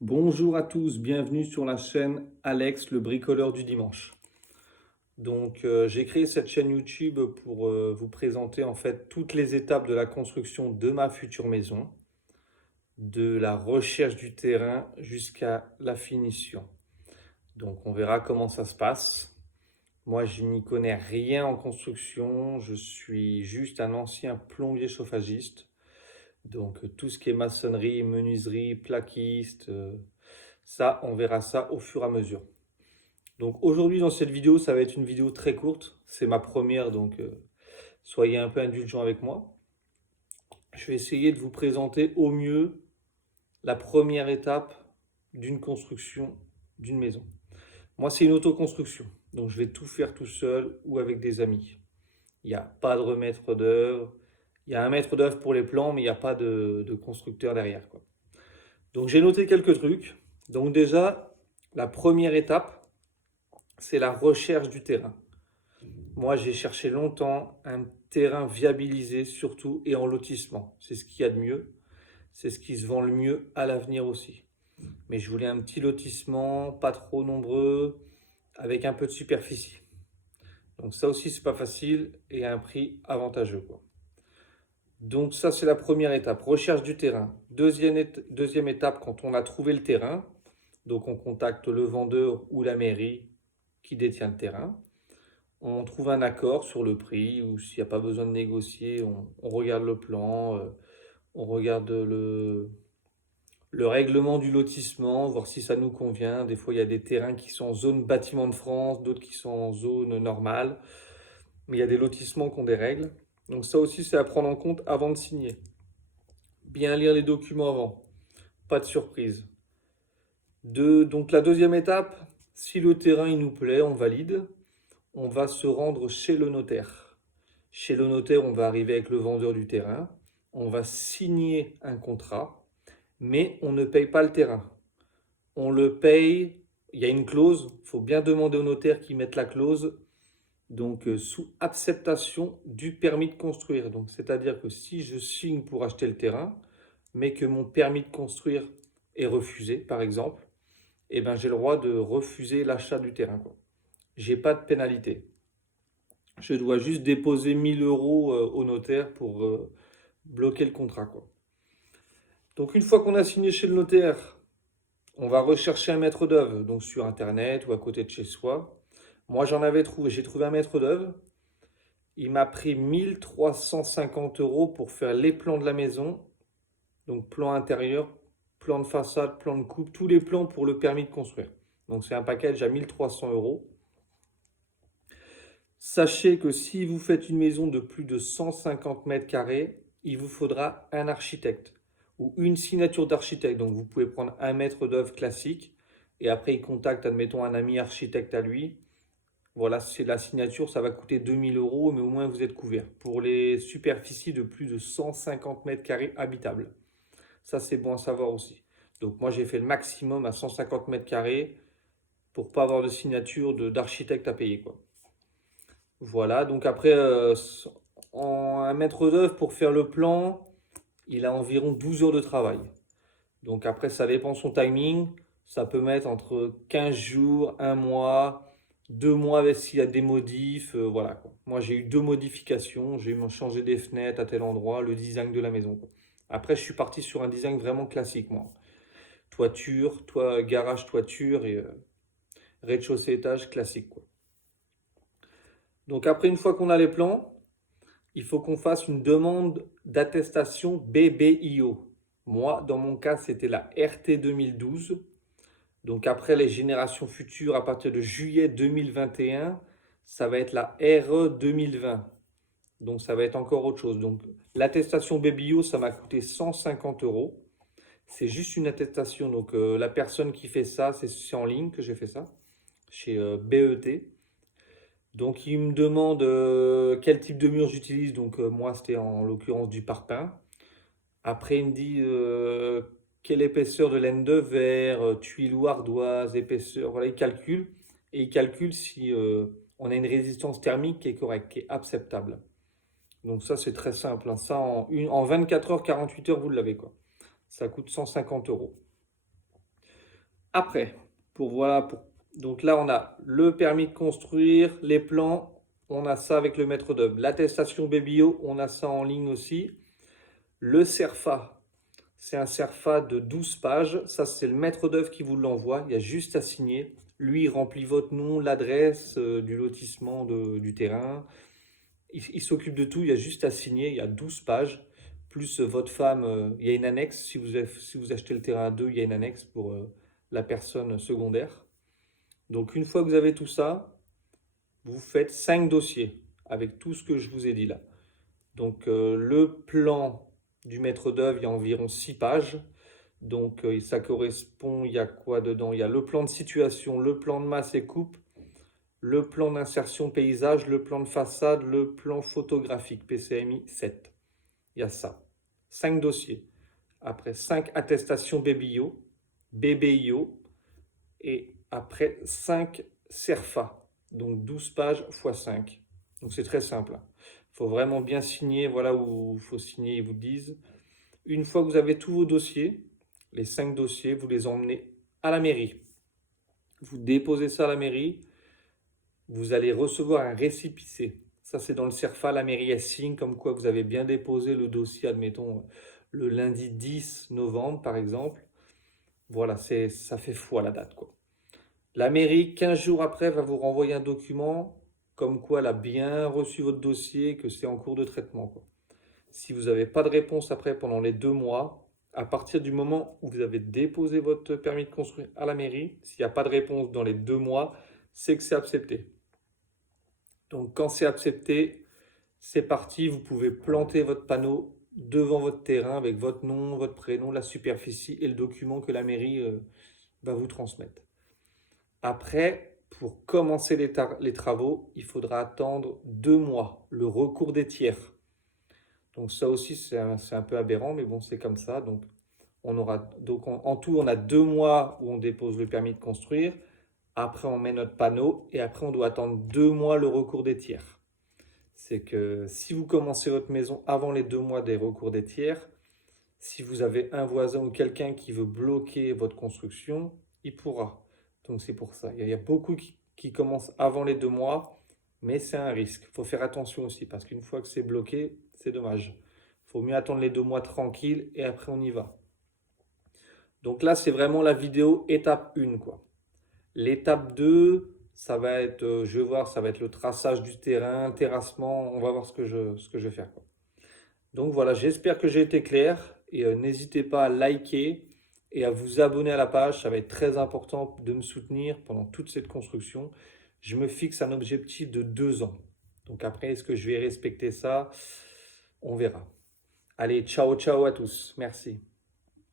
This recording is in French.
Bonjour à tous, bienvenue sur la chaîne Alex le bricoleur du dimanche. J'ai créé cette chaîne YouTube pour vous présenter en fait toutes les étapes de la construction de ma future maison, de la recherche du terrain jusqu'à la finition. Donc on verra comment ça se passe. Moi, je n'y connais rien en construction, je suis juste un ancien plombier chauffagiste. Tout ce qui est maçonnerie, menuiserie, plaquiste, ça, on verra ça au fur et à mesure. Donc aujourd'hui dans cette vidéo, ça va être une vidéo très courte. C'est ma première, soyez un peu indulgents avec moi. Je vais essayer de vous présenter au mieux la première étape d'une construction d'une maison. Moi, c'est une autoconstruction, donc je vais tout faire tout seul ou avec des amis. Il n'y a pas de maître d'œuvre. Il y a un maître d'œuvre pour les plans, mais il n'y a pas de constructeur derrière, quoi. Donc j'ai noté quelques trucs. Donc déjà, la première étape, c'est la recherche du terrain. Moi, j'ai cherché longtemps un terrain viabilisé, surtout et en lotissement. C'est ce qu'il y a de mieux. C'est ce qui se vend le mieux à l'avenir aussi. Mais je voulais un petit lotissement, pas trop nombreux, avec un peu de superficie. Donc ça aussi, c'est pas facile et à un prix avantageux, quoi. Donc ça, c'est la première étape, recherche du terrain. Deuxième étape, quand on a trouvé le terrain, donc on contacte le vendeur ou la mairie qui détient le terrain. On trouve un accord sur le prix ou s'il n'y a pas besoin de négocier, on regarde le plan, on regarde le règlement du lotissement, voir si ça nous convient. Des fois, il y a des terrains qui sont en zone bâtiment de France, d'autres qui sont en zone normale. Mais il y a des lotissements qui ont des règles. Donc ça aussi, c'est à prendre en compte avant de signer. Bien lire les documents avant, pas de surprise. Donc la deuxième étape, si le terrain il nous plaît, on valide, on va se rendre chez le notaire. Chez le notaire, on va arriver avec le vendeur du terrain, on va signer un contrat, mais on ne paye pas le terrain. On le paye, il y a une clause, il faut bien demander au notaire qu'il mette la clause, sous acceptation du permis de construire. Donc c'est-à-dire que si je signe pour acheter le terrain, mais que mon permis de construire est refusé, par exemple, eh ben, j'ai le droit de refuser l'achat du terrain, quoi. J'ai pas de pénalité. Je dois juste déposer 1 000 € au notaire pour bloquer le contrat, quoi. Donc une fois qu'on a signé chez le notaire, on va rechercher un maître d'œuvre, donc sur internet ou à côté de chez soi. Moi j'en avais trouvé, j'ai trouvé un maître d'œuvre. Il m'a pris 1 350 € pour faire les plans de la maison, donc plan intérieur, plan de façade, plan de coupe, tous les plans pour le permis de construire. Donc c'est un package à 1 300 €. Sachez que si vous faites une maison de plus de 150 mètres carrés, il vous faudra un architecte ou une signature d'architecte. Donc vous pouvez prendre un maître d'œuvre classique et après il contacte, admettons, un ami architecte à lui. Voilà, c'est la signature, ça va coûter 2 000 €, mais au moins vous êtes couvert pour les superficies de plus de 150 mètres carrés habitables. Ça, c'est bon à savoir aussi. Donc moi, j'ai fait le maximum à 150 mètres carrés pour pas avoir de signature d'architecte à payer, quoi. Voilà, donc après, un maître d'œuvre pour faire le plan, il a environ 12 heures de travail. Donc après, ça dépend de son timing. Ça peut mettre entre 15 jours, un mois, 2 mois avec s'il y a des modifs. Voilà, quoi. Moi, j'ai eu 2 modifications. J'ai changé des fenêtres à tel endroit, le design de la maison, quoi. Après, je suis parti sur un design vraiment classique, moi. Toiture, garage, toiture et rez-de-chaussée, étage, classique, quoi. Donc après, une fois qu'on a les plans, il faut qu'on fasse une demande d'attestation BBIO. Moi, dans mon cas, c'était la RT 2012. Donc après les générations futures, à partir de juillet 2021, ça va être la RE 2020. Donc ça va être encore autre chose. Donc l'attestation BBIO, ça m'a coûté 150 euros. C'est juste une attestation. La personne qui fait ça, c'est en ligne que j'ai fait ça, chez BET. Donc il me demande quel type de mur j'utilise. Moi, c'était en l'occurrence du parpaing. Après, il me dit quelle épaisseur de laine de verre, tuile ou ardoise, épaisseur. Voilà, il calcule. Et il calcule si on a une résistance thermique qui est correcte, qui est acceptable. Donc ça, c'est très simple, hein. Ça, en 24 heures, 48 heures, vous l'avez, quoi. Ça coûte 150 euros. Après, donc là, on a le permis de construire, les plans, on a ça avec le maître d'œuvre. L'attestation BBO, on a ça en ligne aussi. Le CERFA, c'est un CERFA de 12 pages. Ça, c'est le maître d'œuvre qui vous l'envoie. Il y a juste à signer. Lui, il remplit votre nom, l'adresse du lotissement du terrain. Il s'occupe de tout. Il y a juste à signer. Il y a 12 pages. Plus votre femme, il y a une annexe. Si vous achetez le terrain à deux, il y a une annexe pour la personne secondaire. Donc, une fois que vous avez tout ça, vous faites 5 dossiers avec tout ce que je vous ai dit là. Donc, le plan du maître d'œuvre, il y a environ 6 pages. Donc, ça correspond, il y a quoi dedans? Il y a le plan de situation, le plan de masse et coupe, le plan d'insertion paysage, le plan de façade, le plan photographique, PCMI 7. Il y a ça. 5 dossiers. Après, 5 attestations BBIO, et après 5 CERFA. Donc 12 pages x 5. Donc c'est très simple. Il faut vraiment bien signer. Voilà où il faut signer, ils vous le disent. Une fois que vous avez tous vos dossiers, les 5 dossiers, vous les emmenez à la mairie. Vous déposez ça à la mairie. Vous allez recevoir un récépissé. Ça, c'est dans le CERFA. La mairie, elle signe comme quoi vous avez bien déposé le dossier, admettons, le lundi 10 novembre, par exemple. Voilà, ça fait foi la date, quoi. La mairie, 15 jours après, va vous renvoyer un document comme quoi elle a bien reçu votre dossier, que c'est en cours de traitement, quoi. Si vous n'avez pas de réponse après pendant les 2 mois, à partir du moment où vous avez déposé votre permis de construire à la mairie, s'il n'y a pas de réponse dans les 2 mois, c'est que c'est accepté. Donc quand c'est accepté, c'est parti, vous pouvez planter votre panneau devant votre terrain avec votre nom, votre prénom, la superficie et le document que la mairie va vous transmettre. Après, pour commencer les travaux, il faudra attendre 2 mois, le recours des tiers. Donc ça aussi, c'est un peu aberrant, mais bon, c'est comme ça. Donc, en tout, on a 2 mois où on dépose le permis de construire. Après, on met notre panneau et après, on doit attendre 2 mois le recours des tiers. C'est que si vous commencez votre maison avant les 2 mois des recours des tiers, si vous avez un voisin ou quelqu'un qui veut bloquer votre construction, il pourra. Donc c'est pour ça. Il y a beaucoup qui commencent avant les 2 mois, mais c'est un risque. Il faut faire attention aussi parce qu'une fois que c'est bloqué, c'est dommage. Il faut mieux attendre les 2 mois tranquilles et après on y va. Donc là, c'est vraiment la vidéo étape 1, quoi. L'étape 2, ça va être, je vais voir, ça va être le traçage du terrain, terrassement. On va voir ce que je vais faire, quoi. Donc voilà, j'espère que j'ai été clair et n'hésitez pas à liker et à vous abonner à la page. Ça va être très important de me soutenir pendant toute cette construction. Je me fixe un objectif de 2 ans. Donc après, est-ce que je vais respecter ça? On verra. Allez, ciao, ciao à tous. Merci.